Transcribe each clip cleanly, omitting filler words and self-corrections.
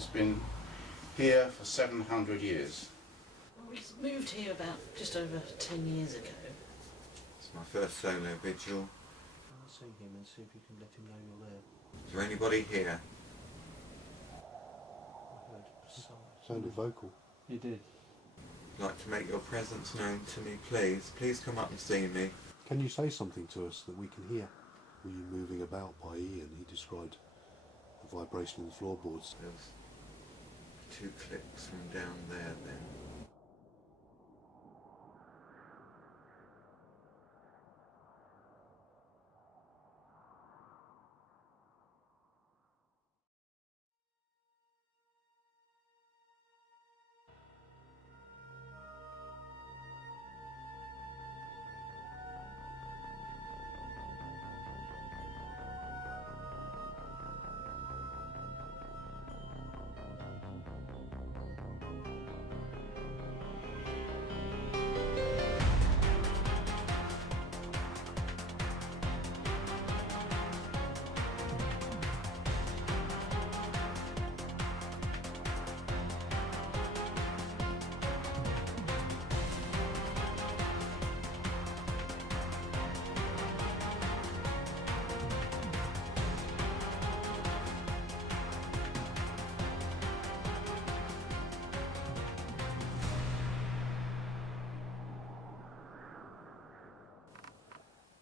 It's been here for 700 years. Well, we moved here about just over 10 years ago. It's my first solo vigil. I'll see him and see if you can let him know you're there. Is there anybody here? I heard Sounded vocal. You did. I'd like to make your presence known to me, please. Please come up and see me. Can you say something to us that we can hear? Were you moving about by Ian? He described the vibration in the floorboards. There's 2 clicks from down there then.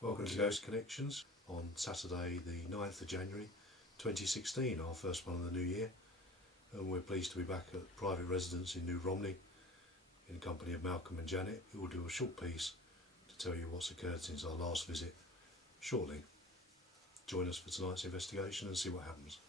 Welcome to Ghost Connections on Saturday the 9th of January 2016, our first one of the new year, and we're pleased to be back at private residence in New Romney in company of Malcolm and Janet, who will do a short piece to tell you what's occurred since our last visit shortly. Join us for tonight's investigation and see what happens.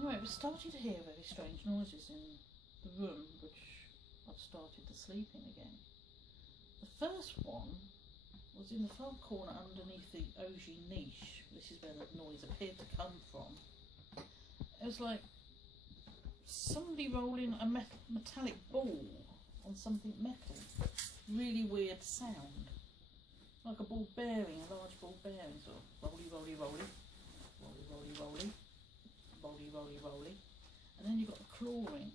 Anyway, we started to hear very strange noises in the room, which I've started to sleep in again. The first one was in the far corner underneath the Ogie niche. This is where the noise appeared to come from. It was like somebody rolling a metallic ball on something metal. Really weird sound. Like a ball bearing, a large ball bearing, sort of rolly, rolly, rolly, rolly, rolly, rolly. Rolly, rolly, rolly, and then you've got the clawing.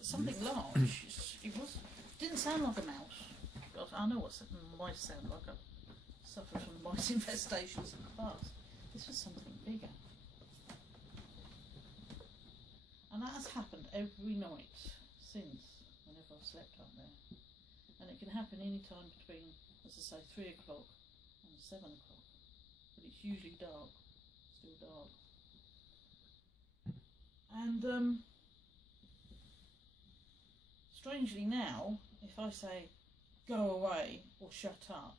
Something large. It didn't sound like a mouse. I know what mice sound like. I've suffered from mice infestations in the past. This was something bigger, and that has happened every night since. Whenever I've slept up there, and it can happen any time between, as I say, 3 o'clock and 7 o'clock. But it's usually dark. Still dark. And strangely now, if I say go away or shut up,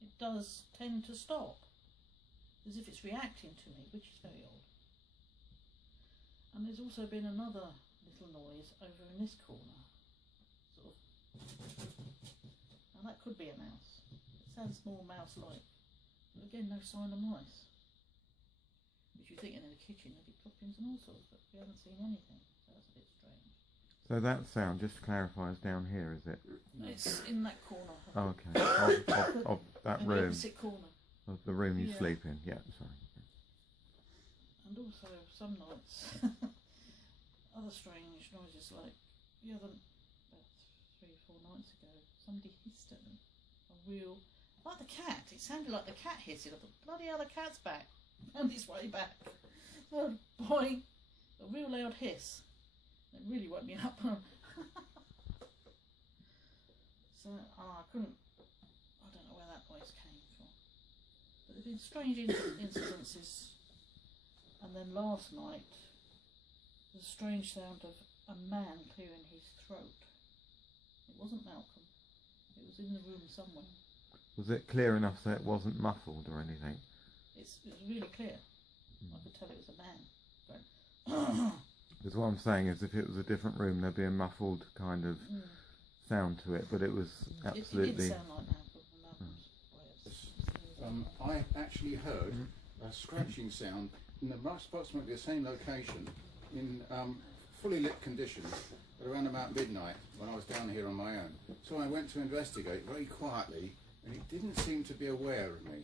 it does tend to stop, as if it's reacting to me, which is very odd. And there's also been another little noise over in this corner, sort of, and that could be a mouse. It sounds more mouse-like, but again, no sign of mice. Which you think in the kitchen there'd be droppings and all sorts, but we haven't seen anything, so that's a bit strange. So that sound, just to clarify, is down here, is it? It's in that corner. Oh, okay. Of that in room. The opposite corner. Of the room you Yeah. sleep in. Yeah, sorry. And also some nights, other strange noises, like the other, about 3 or 4 nights ago, somebody hissed at me. A real, like the cat. It sounded like the cat hissing. I thought, bloody hell, the cat's back. Found his way back. Oh boy, a real loud hiss. It really woke me up. So I don't know where that noise came from. But there've been strange incidences. And then last night, there's a strange sound of a man clearing his throat. It wasn't Malcolm. It was in the room somewhere. Was it clear enough so it wasn't muffled or anything? It was really clear. I could tell it was a man going. Because what I'm saying is, if it was a different room, there'd be a muffled kind of sound to it, but it was absolutely. It did sound like Malcolm. I actually heard a scratching sound in approximately the same location in fully lit conditions at around about midnight when I was down here on my own. So I went to investigate very quietly, and it didn't seem to be aware of me.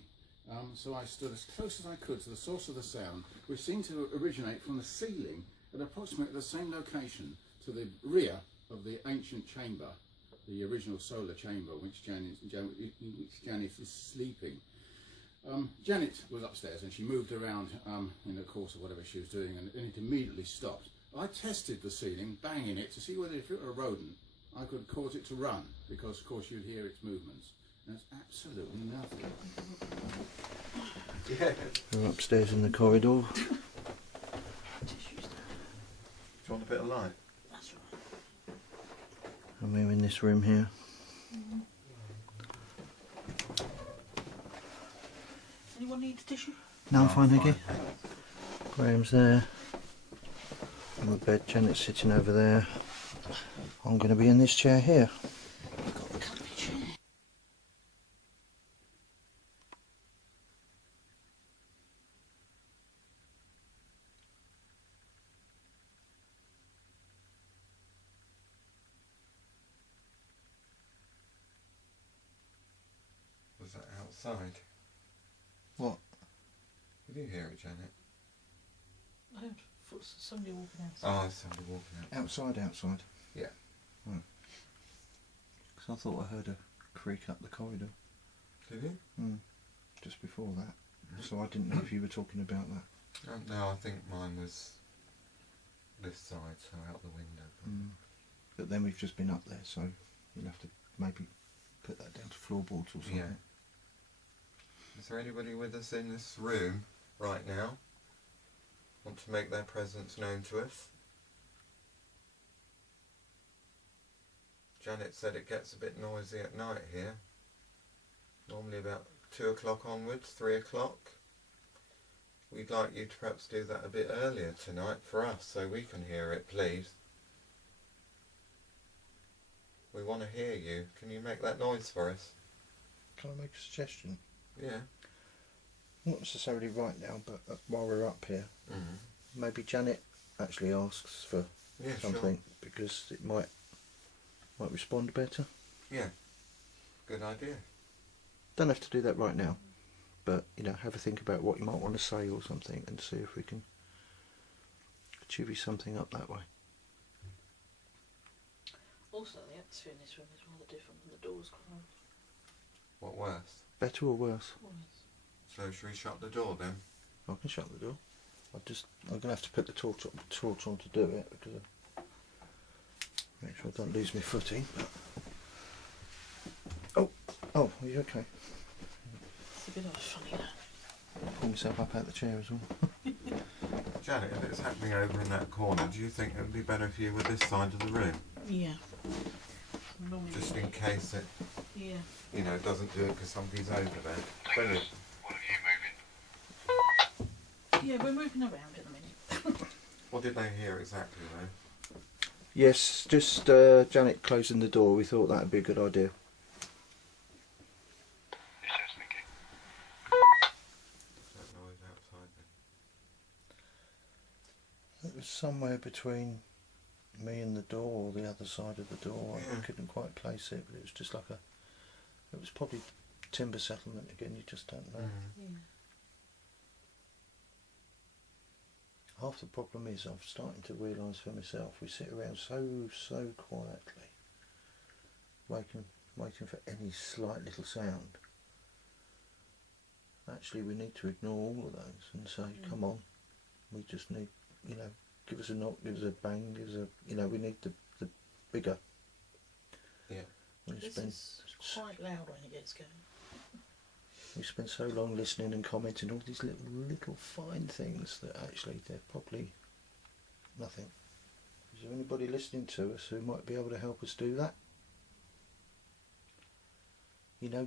So I stood as close as I could to the source of the sound, which seemed to originate from the ceiling at approximately the same location to the rear of the ancient chamber, the original solar chamber, which Janet is sleeping. Janet was upstairs and she moved around in the course of whatever she was doing, and it immediately stopped. I tested the ceiling, banging it to see whether if it were a rodent I could cause it to run, because of course you'd hear its movements. And there's absolutely nothing. Yeah. We're upstairs in the corridor. Tissues there. Do you want a bit of light? That's right. And we're in this room here. Anyone need a tissue? No, I'm fine, thank you. Graham's there. On the bed, Janet's sitting over there. I'm going to be in this chair here. We've got the company chair. Was that outside? What? Did you hear it, Janet? I heard somebody walking outside. Oh, there's somebody walking out. Outside. Yeah. Because I thought I heard a creak up the corridor. Did you? Just before that. So I didn't know if you were talking about that. No, I think mine was this side, so out the window. But then we've just been up there, so you'll have to maybe put that down to floorboards or something. Yeah. Is there anybody with us in this room right now? Want to make their presence known to us? Janet said it gets a bit noisy at night here. Normally about 2 o'clock onwards, 3 o'clock. We'd like you to perhaps do that a bit earlier tonight for us so we can hear it, please. We want to hear you. Can you make that noise for us? Can I make a suggestion? Yeah. Not necessarily right now, but while we're up here, maybe Janet actually asks for something, because it might respond better. Yeah. Good idea. Don't have to do that right now, but have a think about what you might want to say or something, and see if we can chivvy something up that way. Also, the atmosphere in this room is rather different when the door's closed. What worse? Better or worse? Worse. So should we shut the door then? I can shut the door. I'm gonna have to put the torch on to do it, because make sure I don't lose my footing. Oh, are you okay? It's a bit of a funny that. Pull myself up out the chair as well. Janet, if it's happening over in that corner, do you think it would be better if you were this side of the room? Yeah. Normally Just in case it, yeah. doesn't do it because somebody's over there. Brilliant. Yeah, we're moving around in a minute. What did they hear exactly though? Yes, just Janet closing the door. We thought that would be a good idea. That noise outside then? It was somewhere between me and the door, or the other side of the door. I couldn't quite place it, but it was just like it was probably timber settlement again. You just don't know. Yeah. Half the problem is I'm starting to realise for myself, we sit around so quietly, waiting for any slight little sound. Actually, we need to ignore all of those and say, come on, we just need, give us a knock, give us a bang, give us a, we need the bigger. Yeah. This is quite loud when it gets going. We spend so long listening and commenting all these little fine things that actually they're probably nothing. Is there anybody listening to us who might be able to help us do that?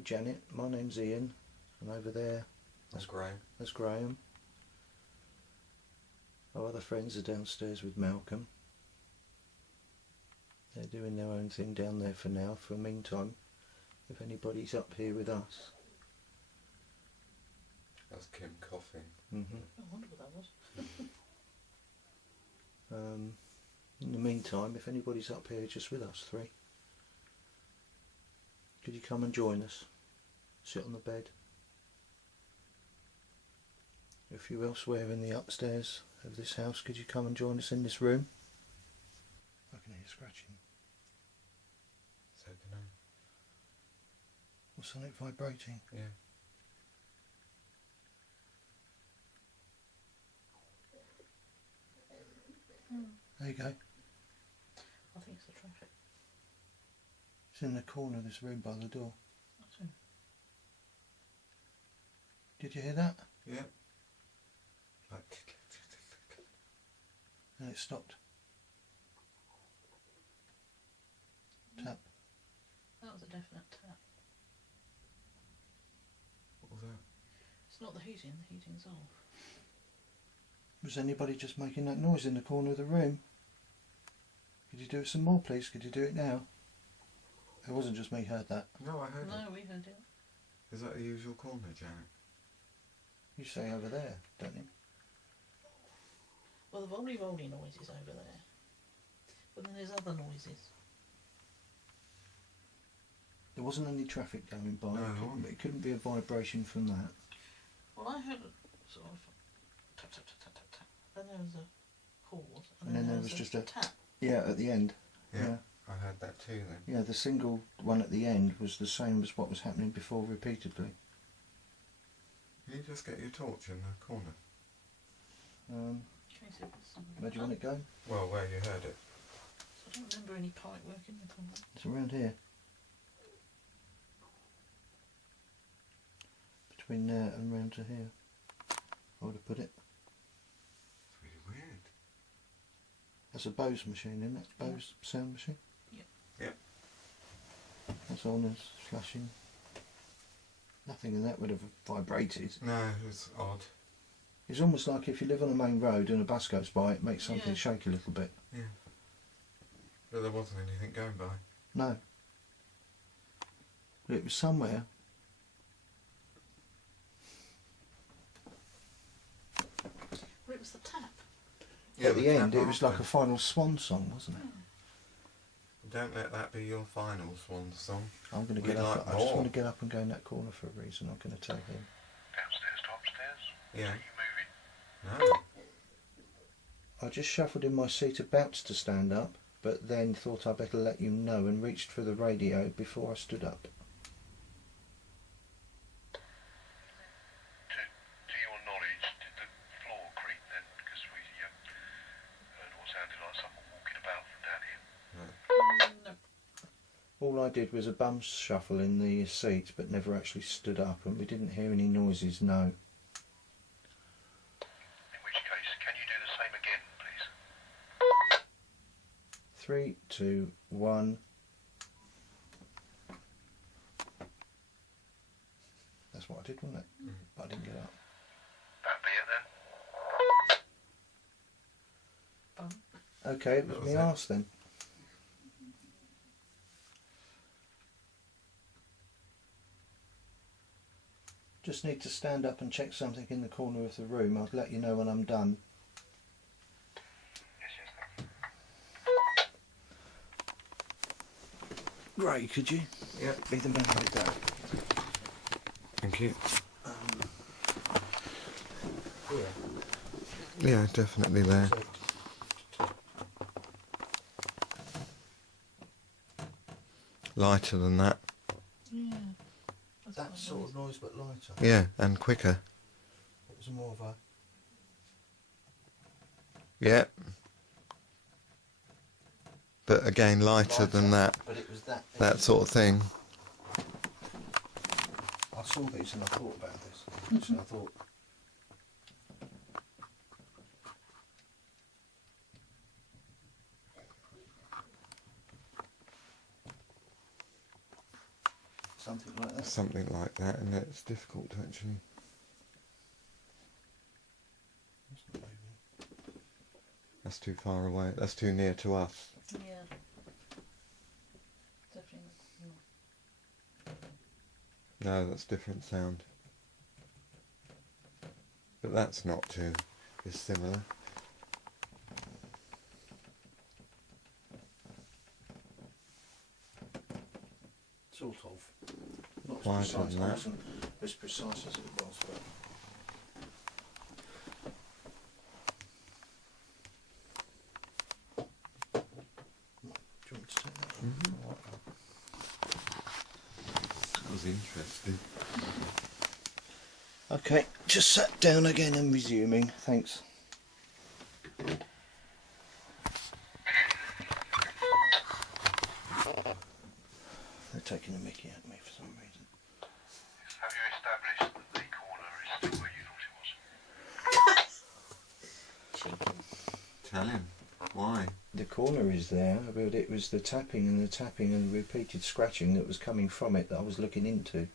Janet, my name's Ian, and over there That's Graham. That's Graham. Our other friends are downstairs with Malcolm. They're doing their own thing down there for now. For the meantime, if anybody's up here with us. That's Kim coughing. I wonder what that was. In the meantime, if anybody's up here just with us three, could you come and join us? Sit on the bed. If you're elsewhere in the upstairs of this house, could you come and join us in this room? I can hear scratching. So can I. Or something vibrating. Yeah. There you go. I think it's the traffic. It's in the corner of this room by the door. That's it. Did you hear that? Yeah. Like, And it stopped. Tap. That was a definite tap. what was that? It's not the heating's off. Was anybody just making that noise in the corner of the room? Could you do it some more, please? Could you do it now? It wasn't just me heard that. No, I heard it. No, we heard it. Is that the usual corner, Janet? You say over there, don't you? Well, the volley noise is over there. But then there's other noises. There wasn't any traffic going by. No. It couldn't be a vibration from that. Well, I heard a sort of tap, tap, tap, tap, tap, tap. Then there was a pause. And then there was just a tap. Yeah, at the end. Yeah. I heard that too then. Yeah, the single one at the end was the same as what was happening before repeatedly. Can you just get your torch in the corner? Um, In case it was somebody. where do you want it going? Well, where you heard it. So I don't remember any pipe work in the corner. It's around here. Between there and round to here. I would have put it. It's really weird. That's a Bose machine, isn't it? Bose sound machine? Yeah. Yep. That's on, it's flashing. Nothing in that would have vibrated. No, it was odd. It's almost like if you live on a main road and a bus goes by, it makes something Yeah. shake a little bit. Yeah. But there wasn't anything going by. No. But it was somewhere. Well, it was the tap. At the end, it was like a final swan song, wasn't it? Don't let that be your final swan song. I'm going to We'd get up. like I just more. want to get up and go in that corner for a reason. I'm going to tell him. Downstairs to upstairs? Yeah. Are you moving? No. I just shuffled in my seat, about to stand up, but then thought I'd better let you know and reached for the radio before I stood up. To your knowledge, did the floor creak then? Because we heard what sounded like someone walking about from down here. No. All I did was a bum shuffle in the seat, but never actually stood up, and we didn't hear any noises, no. In which case, can you do the same again, please? 3, 2, 1. That's what I did, wasn't it? Mm. But I didn't get up. That'd be it then. Bum. Okay, it was That me was it. arse then. Just need to stand up and check something in the corner of the room. I'll let you know when I'm done. Yes, yes, thank you. Ray, could you Yep. be the man with that? Thank you. Yeah, definitely there. Lighter than that. Yeah. That's That quite sort nice. of noise, but lighter. Yeah, and quicker. It was more of a... Yeah. But again, lighter than that. But it was that... That sort of thing. I saw these and I thought about this. So I thought... Something like that. Something like that, and it's difficult to actually. It's not moving. That's too far away. That's too near to us. Yeah. Definitely. No, that's different sound. But that's not too dissimilar. precise. than It that. wasn't as precise as it was, but do you want me to take that? That was interesting. Okay, just sat down again and resuming. Thanks. They're taking a mickey at me for some reason. Have you established that the corner is still where you thought it was? Tell him. Why? The corner is there, but it was the tapping and the repeated scratching that was coming from it that I was looking into. In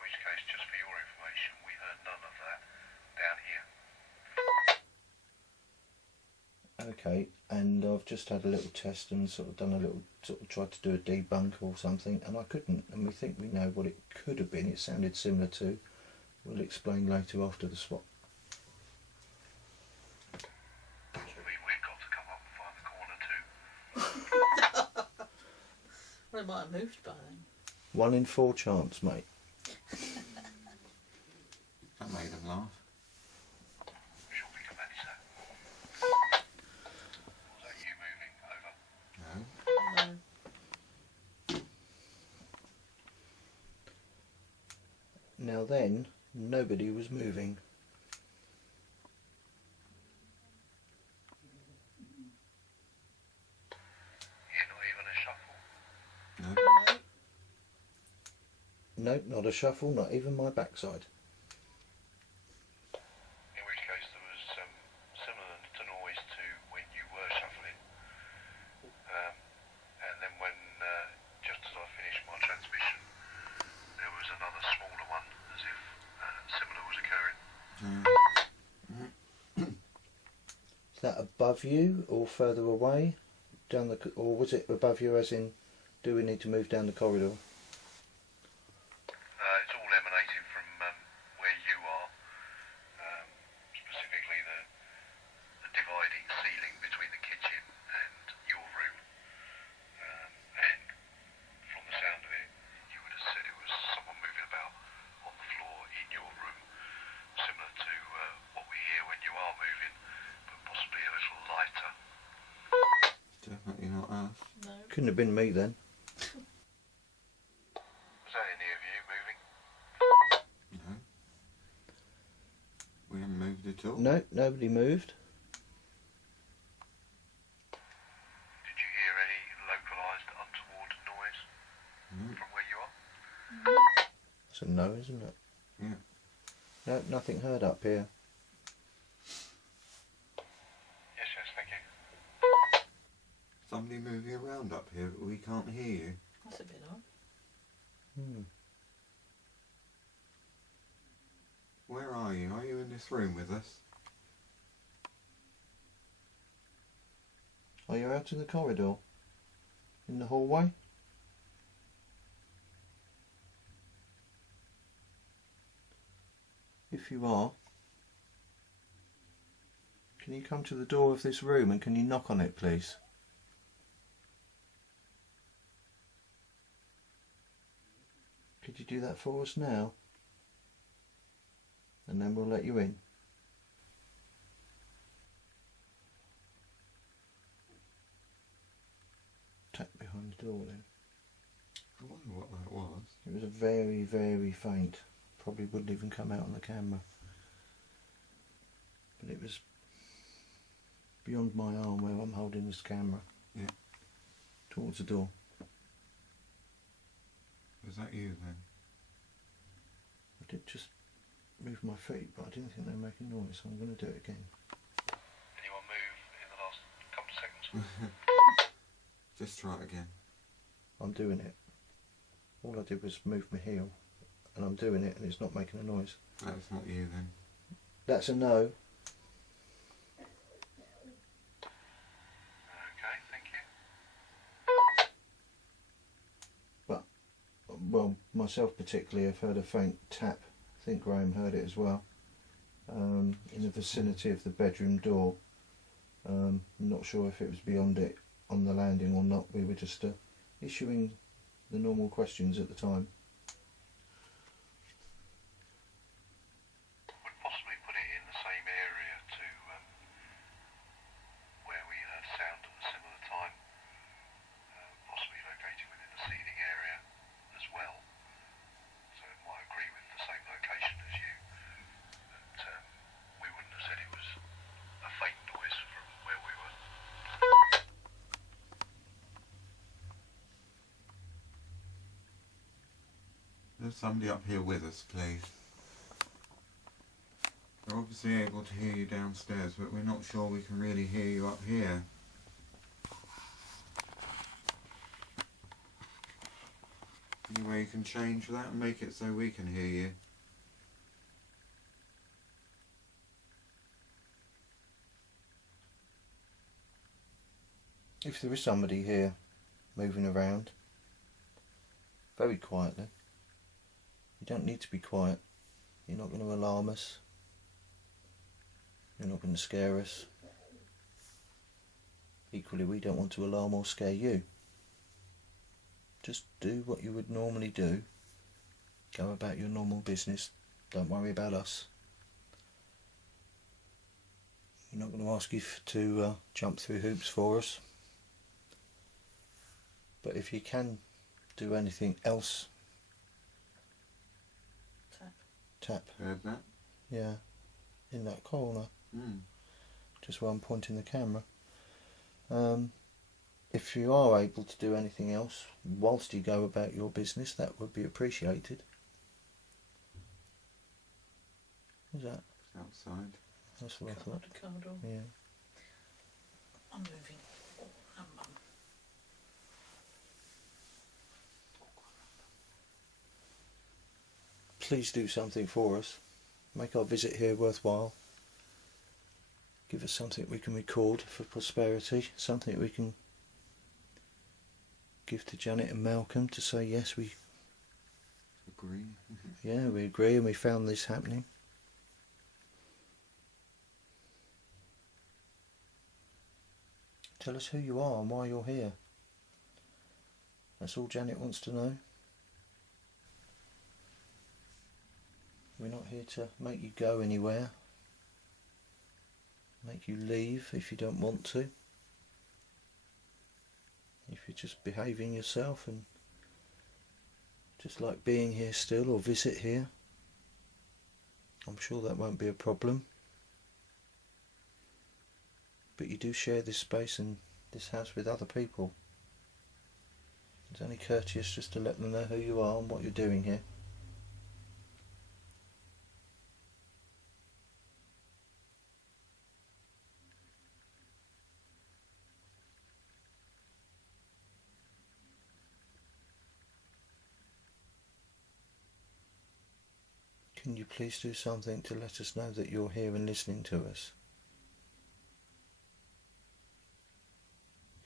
which case, just for your information, we heard none of that down here. Okay, and I've just had a little test and tried to do a debunk or something, and I couldn't. And we think we know what it could have been. It sounded similar to. We'll explain later after the swap. Possibly we've got to come up and find the corner too. Well, it might have moved by then. 1 in 4 chance, mate. That made him laugh. Shall we come back, sir? Was that you moving over? No. No. Now then, nobody was moving. Yeah, not even a shuffle. No. Nope, not a shuffle, not even my backside. In which case there was similar to noise to when you were shuffling. And then when, just as I finished my transmission, there was another smaller one, as if similar was occurring. Is that above you or further away? Or was it above you as in, do we need to move down the corridor? It's all emanating from where you are, specifically the dividing ceiling between the kitchen and your room. And from the sound of it, you would have said it was someone moving about on the floor in your room, similar to what we hear when you are moving, but possibly a little lighter. Definitely not us. No. Couldn't have been me then. Was that any of you moving? No. We haven't moved at all. No, nobody moved. Did you hear any localised untoward noise No. from where you are? That's a no, isn't it? Yeah. No, nothing heard up here. Yes, thank you. Somebody moving around up here, but we can't hear you. That's a bit odd. Where are you? Are you in this room with us? Are you out in the corridor? In the hallway? If you are, can you come to the door of this room and can you knock on it, please? Could you do that for us now? And then we'll let you in. Tap behind the door then. I wonder what that was. It was a very, very faint. Probably wouldn't even come out on the camera. But it was beyond my arm where I'm holding this camera. Yeah. Towards the door. Was that you then? I did just move my feet, but I didn't think they were making noise, so I'm going to do it again. Anyone move in the last couple of seconds? Just try it again. I'm doing it. All I did was move my heel, and I'm doing it, and it's not making a noise. That's not you then. That's a no. Okay, thank you. Well, myself particularly, I've heard a faint tap. I think Graham heard it as well. In the vicinity of the bedroom door. I'm not sure if it was beyond it on the landing or not. We were just issuing the normal questions at the time. Would possibly put it in the same area to where we heard sound at a similar time, possibly located within the seating area as well. So it might agree with the same location as you, but we wouldn't have said it was a faint noise from where we were. There's somebody up here with us, please. We're obviously able to hear you downstairs, but we're not sure we can really hear you up here. Any way you can change that and make it so we can hear you? If there is somebody here moving around very quietly, you don't need to be quiet. You're not going to alarm us. You're not going to scare us. Equally, we don't want to alarm or scare you. Just do what you would normally do. Go about your normal business. Don't worry about us. We're not going to ask you to jump through hoops for us. But if you can do anything else, tap. Heard that? Yeah, in that corner, just where I'm pointing the camera. If you are able to do anything else whilst you go about your business, that would be appreciated. Who's that? It's outside. That's what I thought. The car door. Yeah. I'm moving. Please do something for us. Make our visit here worthwhile. Give us something we can record for prosperity. Something we can give to Janet and Malcolm to say yes, we Agree. we agree and we found this happening. Tell us who you are and why you're here. That's all Janet wants to know. We're not here to make you go anywhere, make you leave if you don't want to. If you're just behaving yourself and just like being here still or visit here, I'm sure that won't be a problem. But you do share this space and this house with other people. It's only courteous just to let them know who you are and what you're doing here. Can you please do something to let us know that you're here and listening to us?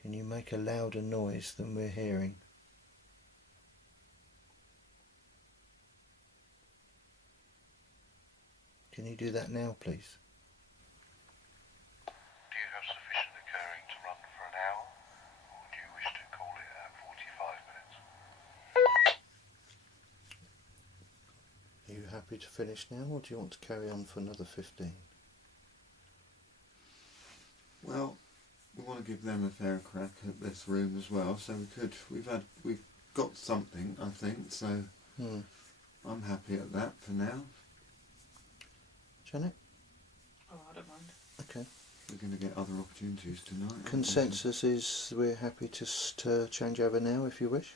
Can you make a louder noise than we're hearing? Can you do that now, please? Do you have sufficient occurring to run for an hour, or do you wish to call it at 45 minutes? Are you happy to finish now, or do you want to carry on for another 15? Well, we want to give them a fair crack at this room as well, so we've got something, I think, so I'm happy at that for now. Janet? Oh, I don't mind. Okay. We're going to get other opportunities tonight. aren't we? Consensus is we're happy to change over now if you wish.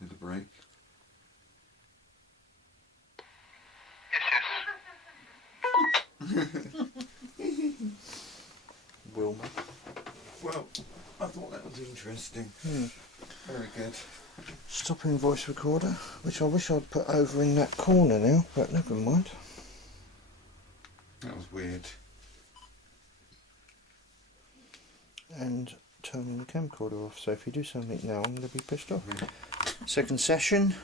With a break. Yes, yes. Wilma. Well, I thought that was interesting. Very good. Stopping voice recorder, which I wish I'd put over in that corner now, but never mind. That was weird. And turning the camcorder off, so if you do something now I'm going to be pissed off. Second session.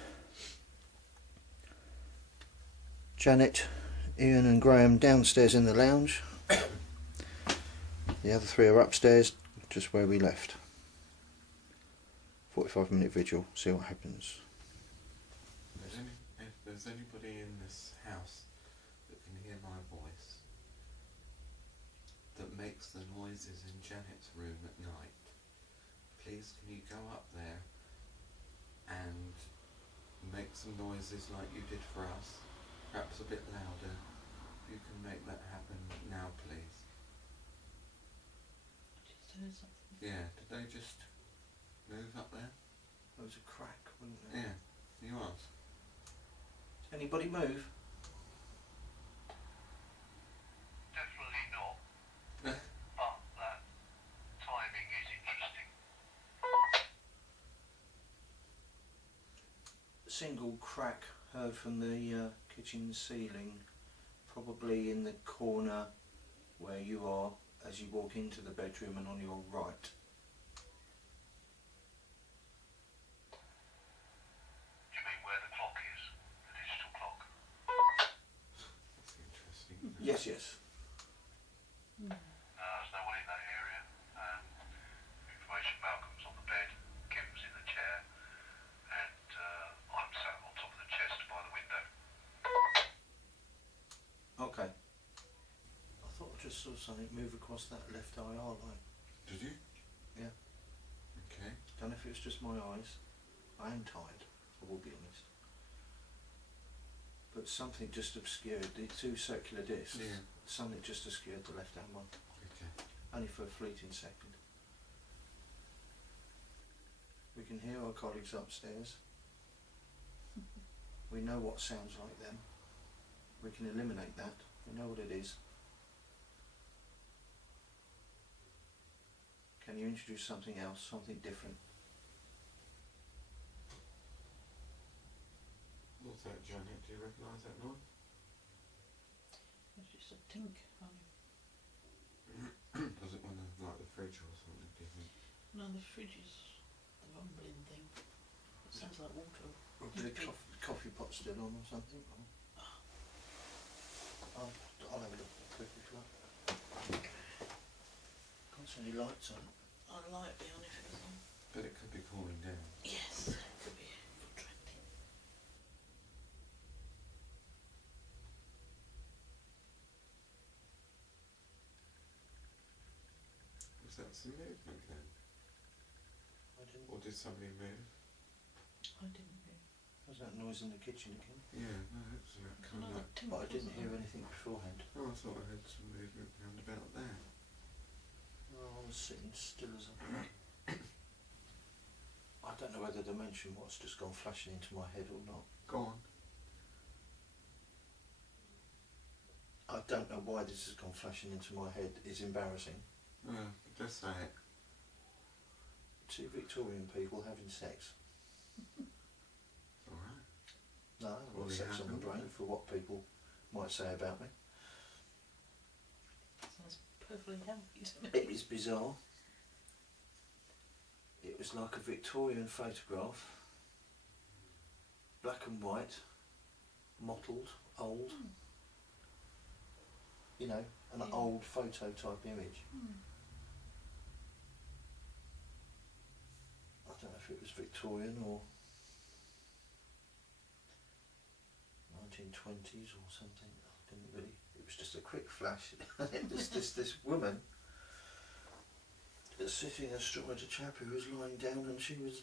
Janet, Ian and Graham downstairs in the lounge. The other three are upstairs just where we left. 45-minute vigil, see what happens. If there's anybody in this house that can hear my voice, that makes the noises in Janet's room at night, please can you go up there and make some noises like you did for us, perhaps a bit louder. If you can make that happen now, please. Just heard something. Yeah, did they just move up there? There was a crack, wasn't there? Yeah, you asked. Anybody move? Definitely not. But that timing is interesting. Single crack heard from the kitchen ceiling, probably in the corner where you are as you walk into the bedroom and on your right. Do you mean where the clock is? The digital clock? That's interesting. Yes, yes. There's no one in that area. Information Malcolm's on the bed, Kim's in the chair, and I'm sat on top of the chest by the window. Okay. I thought I just saw something move across that left IR line. Did you? Yeah. Okay. Don't know if it was just my eyes. I am tired, I will be honest. But something just obscured the two circular discs. Yeah. Something just obscured the left hand one. Okay. Only for a fleeting second. We can hear our colleagues upstairs. We know what sounds like them. We can eliminate that. We know what it is. Can you introduce something else, something different? What's that, Janet? Do you recognise that noise? It's just a tink. Was it one of like the fridge or something, do you think? No, the fridge is the rumbling thing. It sounds like water. Or the coffee pot still on or something? Or I'll have a look quick if you like. Can't see any lights on it. I'd like to be on if it was on. But it could be cooling down. Yes, it could be trending. Was that some movement then? I didn't. Or did somebody move? I didn't hear. Was that noise in the kitchen again? Yeah, no, it's that kind of Another like... tink. But I didn't wasn't hear there? anything beforehand. Oh, I thought I heard some movement round about there. Oh, I was sitting still as a... I don't know whether to mention what's just gone flashing into my head or not. Go on. I don't know why this has gone flashing into my head. It's embarrassing. Just say it. Two Victorian people having sex. Alright. No, I've got Well, sex yeah, on the brain for what people might say about me. Sounds perfectly healthy to me. It was bizarre. It was like a Victorian photograph, black and white, mottled, old. You know, an Yeah. old photo type image. I don't know if it was Victorian or 1920s or something. I didn't really. It was just a quick flash. It was this woman sitting astride a chap who was lying down, and she was,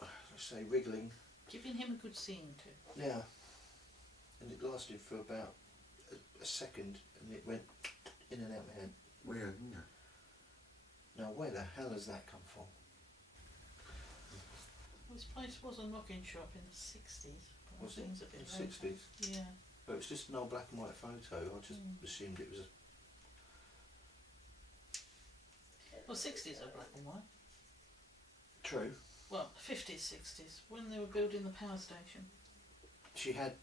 let's say, wriggling. Giving him a good scene too. Yeah. And it lasted for about a second, and it went in and out my head. Weird, isn't it? Now, where the hell has that come from? Well, this place was a knocking shop in the 60s. But Was it? things a In bit the later. 60s? Yeah. But it was just an old black and white photo. I just assumed it was a... Well, 60s are black and white. True. Well, 50s, 60s, when they were building the power station. She had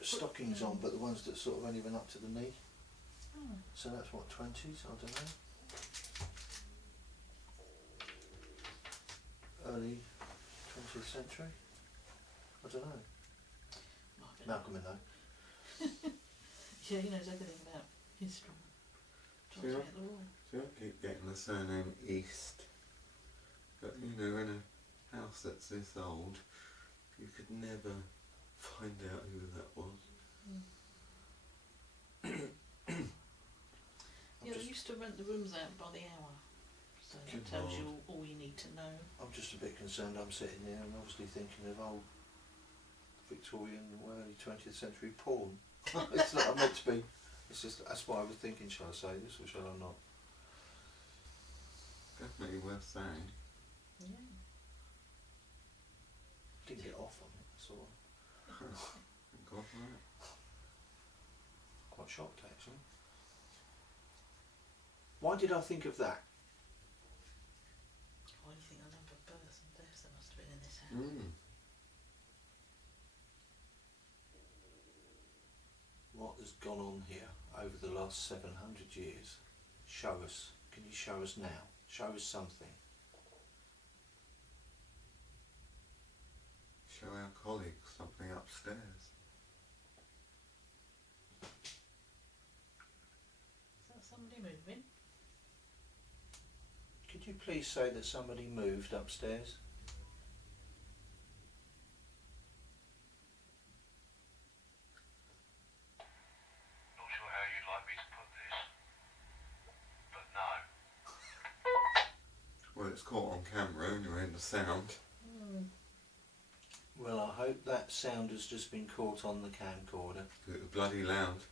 stockings on, but the ones that sort of only went up to the knee. Oh. So that's what, 20s? I don't know. Early 20th century? I don't know. Malcolm would know. Yeah, he knows everything about history. Can't forget the wall. See, I keep getting the surname East, but you know, in a house that's this old, you could never find out who that was. Yeah, they used to rent the rooms out by the hour, so that Good tells you Lord. all you need to know. I'm just a bit concerned. I'm sitting there and obviously thinking of old Victorian or early 20th century porn. It's not meant to be. It's just, that's why I was thinking, shall I say this or shall I not? Definitely worth saying. Yeah. Didn't get off on it, that's all. Thank God for that. Quite shocked actually. Why did I think of that? Why do you think the number of births and deaths there must have been in this house? What has gone on here over the last 700 years? Show us. Can you show us now? Show us something. Show our colleagues something upstairs. Is that somebody moving? Could you please say that somebody moved upstairs? Not sure how you'd like me to put this, but no. Well, it's caught on camera anyway, in the sound. Well, I hope that sound has just been caught on the camcorder. It was bloody loud.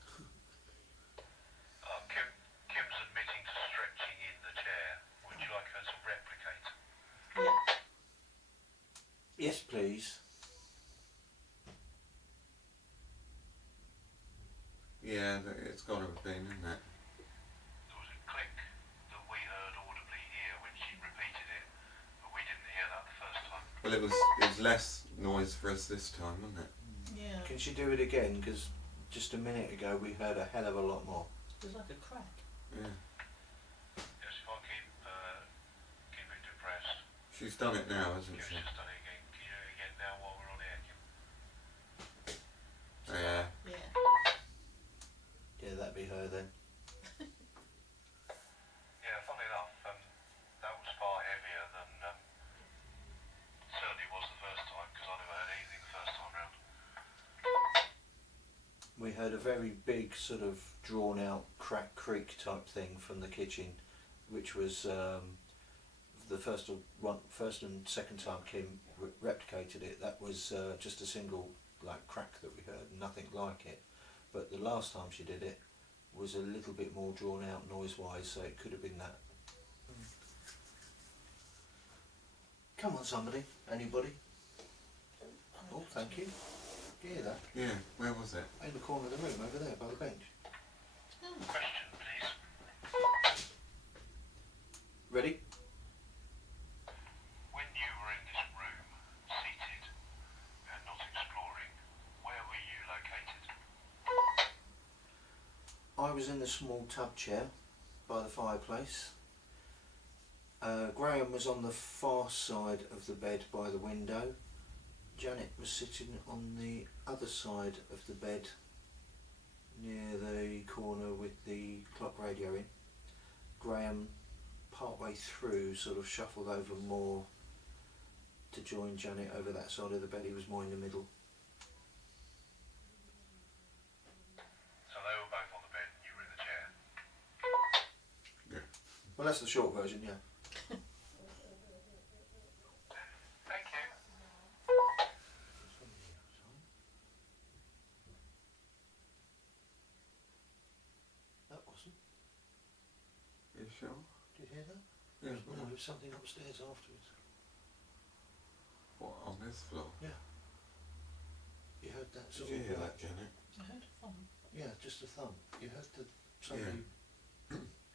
Kim's admitting to stretching in the chair. Would you like her to replicate? Yeah. Yes, please. Yeah, it's got to have been, isn't it? There was a click that we heard audibly here when she repeated it, but we didn't hear that the first time. Well, it was less noise for us this time, wasn't it? Yeah. Can she do it again? Because just a minute ago we heard a hell of a lot more. There's like a crack. Yeah. Yes, if I keep it depressed. She's done it now, hasn't Kim's she? just done it again. Can you do it again now while we're on air, Kim? Yeah. Yeah. Yeah, that'd be her then. Yeah, funny enough, that was far heavier than certainly was the first time, because I never heard anything the first time round. We heard a very big sort of drawn out crack creak type thing from the kitchen, which was the first and second time Kim replicated it. That was just a single like crack that we heard, nothing like it. But the last time she did it was a little bit more drawn out noise wise, so it could have been that. Come on, somebody, anybody? Oh, thank you. Do you hear that? Yeah, where was it? In the corner of the room, over there, by the bench. Question, please. Ready? When you were in this room, seated and not exploring, where were you located? I was in the small tub chair by the fireplace. Graham was on the far side of the bed by the window. Janet was sitting on the other side of the bed near the corner with the clock radio in. Graham, partway through, sort of shuffled over more to join Janet over that side of the bed. He was more in the middle. So they were both on the bed and you were in the chair. Yeah. Well, that's the short version, yeah. Thank you. That wasn't. You sure? Did you hear that? Yeah. No, there was something upstairs afterwards. What, on this floor? Yeah. You heard that Did sort you of hear like, that, Janet? I heard a thump. yeah, just a thump. You heard the somebody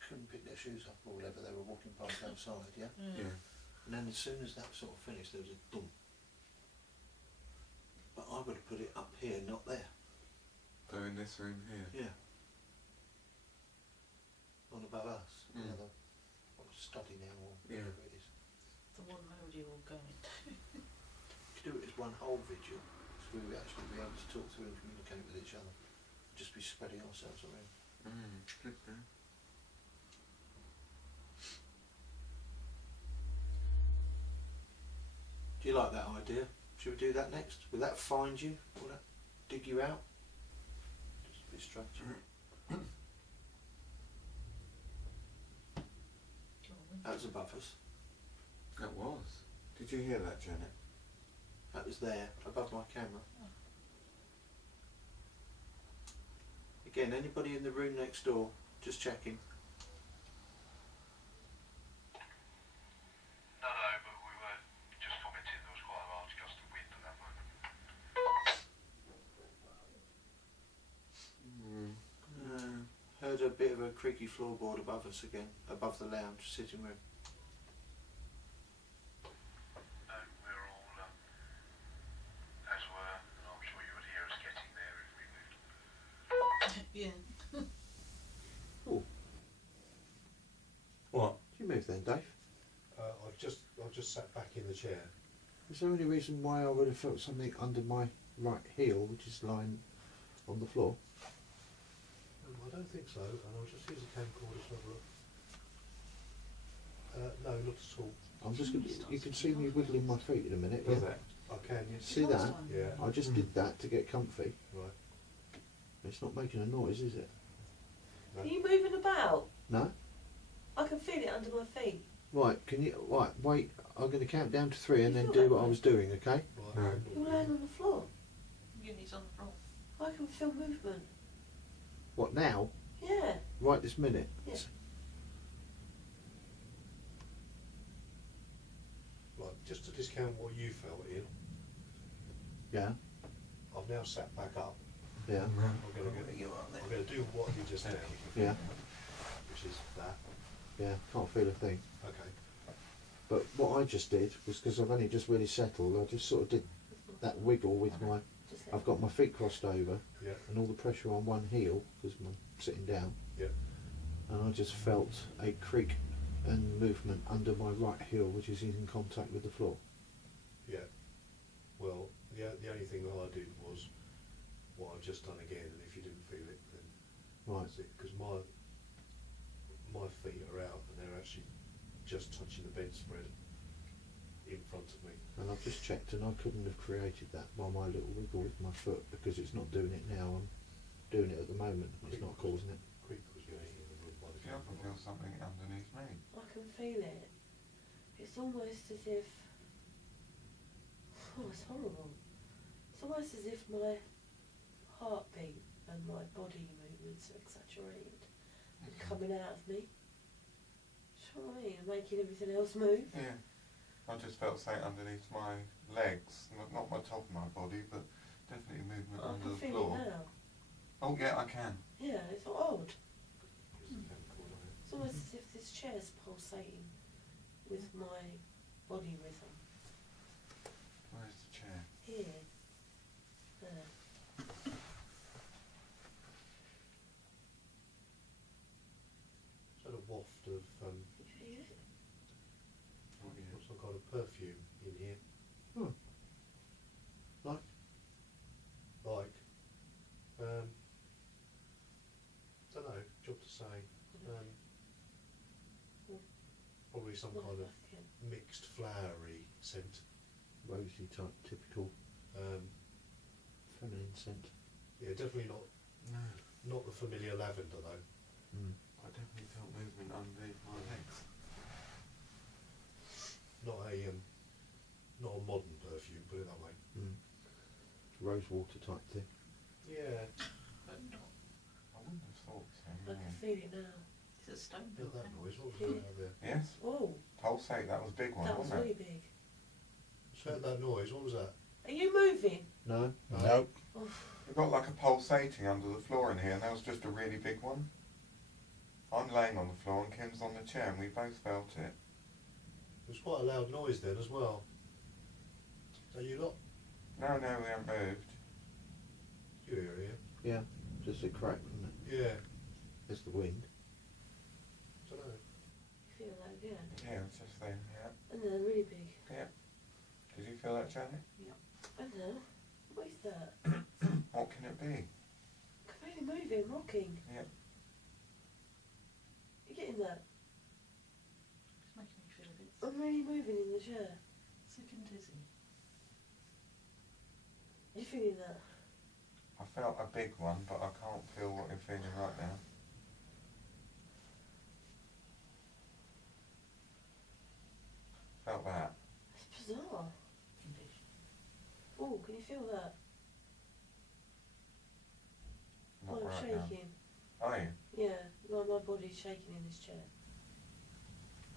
couldn't pick their shoes up or whatever, they were walking past outside, yeah? Yeah. And then as soon as that sort of finished, there was a thump. But I would have put it up here, not there. So in this room here? Yeah. One above us. Mm. The other study now or Yeah. whatever it is. The one mode you're all going to. To do it as one whole vigil, so we would actually be able to talk through and communicate with each other. Just be spreading ourselves around. Good, Do you like that idea? Should we do that next? Will that find you? Will that dig you out? Just a bit strange. That was above us. That was. Did you hear that, Janet? That was there, above my camera. Again, anybody in the room next door? Just checking. No, but we were just commenting there was quite a large gust of wind at that moment. Heard a bit of a creaky floorboard above us again, above the lounge sitting room. And we're all, as were, and I'm sure you would hear us getting there if we moved. Yeah. Oh. What? Did you move then, Dave? I've just sat back in the chair. Is there any reason why I would have felt something under my right heel, which is lying on the floor? I don't think so, and I'll just use the camcorder to have a look. No, not at all. I'm just gonna, you can see me wiggling my feet in a minute. Was Yeah? it? I can, yes. See that? Yeah. I just did that to get comfy. Right. It's not making a noise, is it? Are you moving about? No? I can feel it under my feet. Right, can you, right, wait, I'm going to count down to 3 and You then feel do that what I way? was doing, okay? Right. No. You're laying on the floor. Uni's on the floor. I can feel movement. What, now? Yeah. Right this minute? Yeah. Right, just to discount what you felt, Ian, Yeah, I've now sat back up. yeah, I'm going to do what you just did, yeah, which is that. yeah, can't feel a thing. Okay. But what I just did was, because I've only just really settled, I just sort of did that wiggle with my, Just I've got my feet crossed over Yeah. and all the pressure on one heel, because I'm sitting down, Yeah. and I just felt a creak and movement under my right heel, which is in contact with the floor. Yeah. Well, the only thing that I did was what I've just done again, and if you didn't feel it, then Right, that's it. Because my feet are out, and they're actually just touching the bedspread in front of me. and I've just checked and I couldn't have created that by my little wiggle with my foot, because it's not doing it now, I'm doing it at the moment, it's not causing it. Creek was going in the room by the Yeah, I can feel something underneath me. I can feel it. It's almost as if... Oh, it's horrible. It's almost as if my heartbeat and my body movements are exaggerated and coming out of me. Do you know what I mean? And making everything else move. Yeah. I just felt something underneath my legs, not my top of my body, but definitely movement I under can the feel floor. it now. Oh yeah, I can. Yeah, it's odd. Use the camcorder here. It's almost as if this chair's pulsating with my body rhythm. Where's the chair? Here. There. It's had a waft of You feel it? Oh yeah. some kind of perfume in here. Like? Like, don't know, job to say. Probably some Not kind of like it. mixed flowery scent. Rosy type, typical feminine scent. Yeah, definitely No, not the familiar lavender though. I definitely felt movement underneath my legs. Not a modern perfume, put it that way. Rose water type thing. Yeah. But not. I wouldn't have thought so. I can feel it now. It's a stone Heard built that house. noise. What was Yeah. that out there? Yes. Oh, Pulsate, that was a big one, that was wasn't really it? big. Heard that noise. What was that? Are you moving? No? No. Oh, We've got like a pulsating under the floor in here, and that was just a really big one. I'm laying on the floor and Kim's on the chair, and we both felt it. It was quite a loud noise then as well. So you lot? No, we haven't moved. You hear it? Yeah, just a crack, wasn't it? Yeah. There's the wind. Don't know. you feel that again? Yeah, it's just then, yeah. And then really big. Did you feel that, Janet? And then, what is that? What can it be? I'm really moving, rocking. Yeah. You getting that? It's making me feel a bit I'm really moving in the chair. sick and dizzy. feeling that? I felt a big one, but I can't feel what you're feeling right now. Felt that. It's bizarre. Oh, can you feel that? Not I'm right now. shaking. Are you? Yeah, my body's shaking in this chair.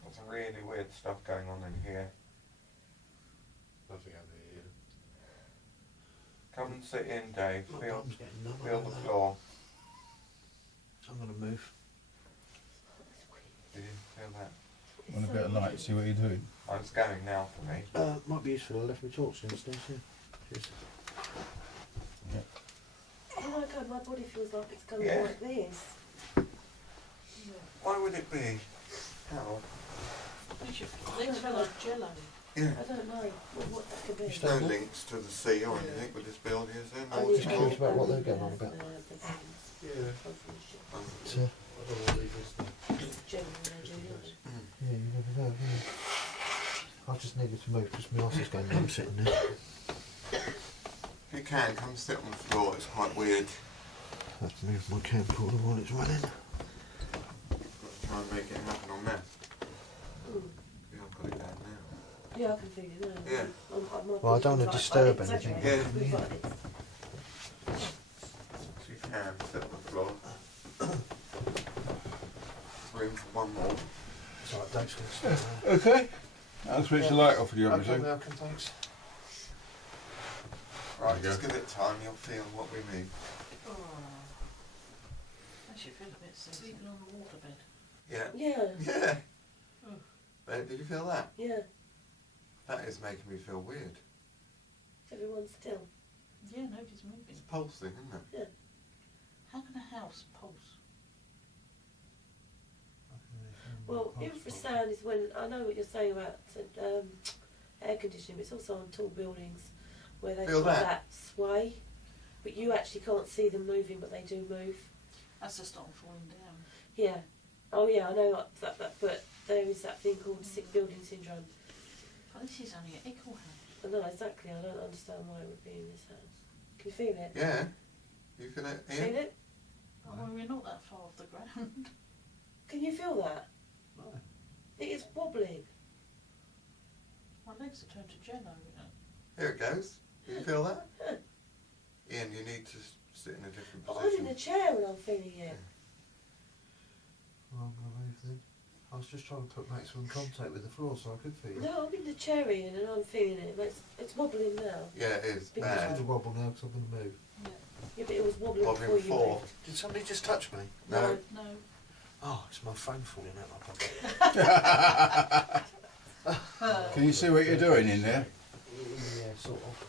Got some really weird stuff going on in here. Nothing happening here. Come and sit in, Dave. My Feel bum's getting numb. the like that. floor. I'm going to move. Did you feel that? Want a bit of light, see what you're doing? Oh, it's going now for me. Might be useful. I left my torch downstairs, yeah. Cheers. Oh my god, my body feels like it's going Yeah. like this. Why would it be? How? Legs feel like jello. Yeah. I don't know what that could be. You No stay- links to the sea or anything with this building, is there? Oh, No, yeah, just it's curious not. about what they're getting on about. The Yeah. But, I don't want to leave this thing. generally they do, don't they? yeah, you never know, yeah. I just needed to move because my arse is going numb sitting there. If you can, come sit on the floor. It's quite weird. I have to move my camcorder while it's running. Got to try and make it happen on that. Mm. Yeah, I've got it down now. Yeah, I can feel it now. Yeah. Well, I don't want to disturb anything. Yeah. Yeah. If you can, sit on the floor. Room for one more. It's alright, Dave's going to sit there. Okay. I'll switch the light off if you want me Okay, to. Malcolm, thanks. Right, There you just go. give it time. You'll feel what we mean. Oh. Makes you feel a bit sick. Sleeping on the waterbed. Yeah. Yeah, Yeah. Oh. Did you feel that? yeah. That is making me feel weird. Everyone's still. Yeah, nobody's moving. It's pulsing, isn't it? How can a house pulse? Well, infrasound is when, I know what you're saying about air conditioning, but it's also on tall buildings where they've Feel got that? that sway, but you actually can't see them moving, but they do move. That's just not falling down. Yeah. Oh yeah, I know that, but there is that thing called sick building syndrome. But this is only an equal house. I know exactly, I don't understand why it would be in this house. Can you feel it? Yeah. You feel it? Feel Yeah. it? Oh, well, we're not that far off the ground. Can you feel that? No. It is wobbling. My legs are turned to jello, you know. Here it goes. You feel that? Ian, you need to sit in a different But I'm in position. the chair and I'm feeling it. Well, I'm going to move then. I was just trying to put maximum contact with the floor so I could feel it. No, I'm in the chair, Ian, and I'm feeling it. But it's wobbling now. Yeah, it is. Because It's Bad. going to wobble now because I'm going to move. Yeah, but it was wobbling Wobbling before you before. moved. Did somebody just touch me? No. No. Oh, it's my phone falling out my pocket. Can you see what you're doing in there? Yeah, sort of.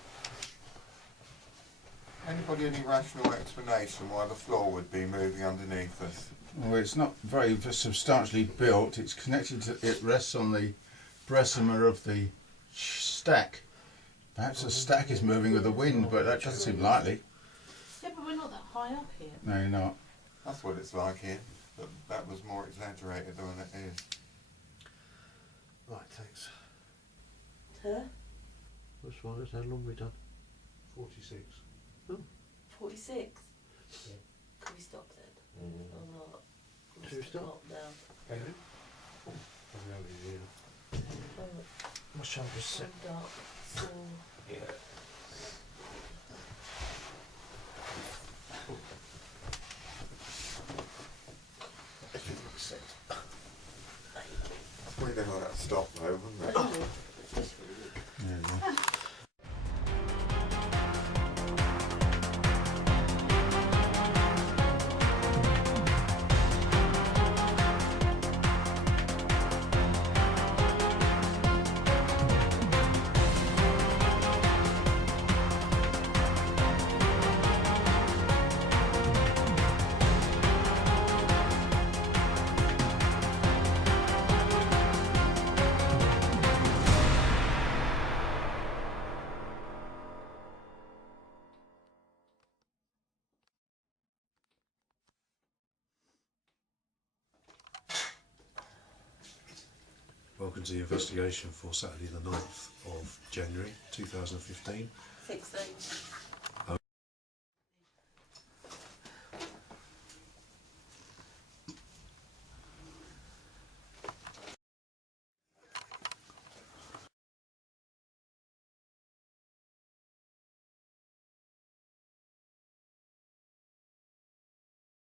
Anybody any rational explanation why the floor would be moving underneath us? Well, it's not very substantially built. It's connected to, it rests on the bressumer of the stack. Perhaps the stack is moving with the wind, but that doesn't seem likely. Yeah, but we're not that high up here. No, you're not. That's what it's like here. But that was more exaggerated than it is. Right, thanks. Huh? That's fine. That's how long we done. 46. 46? Yeah. Can we stop then? Or not? We Should we must stop? now. Reality, Oh, My shoulder's so sick. dark. So Yeah. We know how that stopped though, wouldn't it? There you go. Welcome to the investigation for Saturday the 9th of January 2015. 16.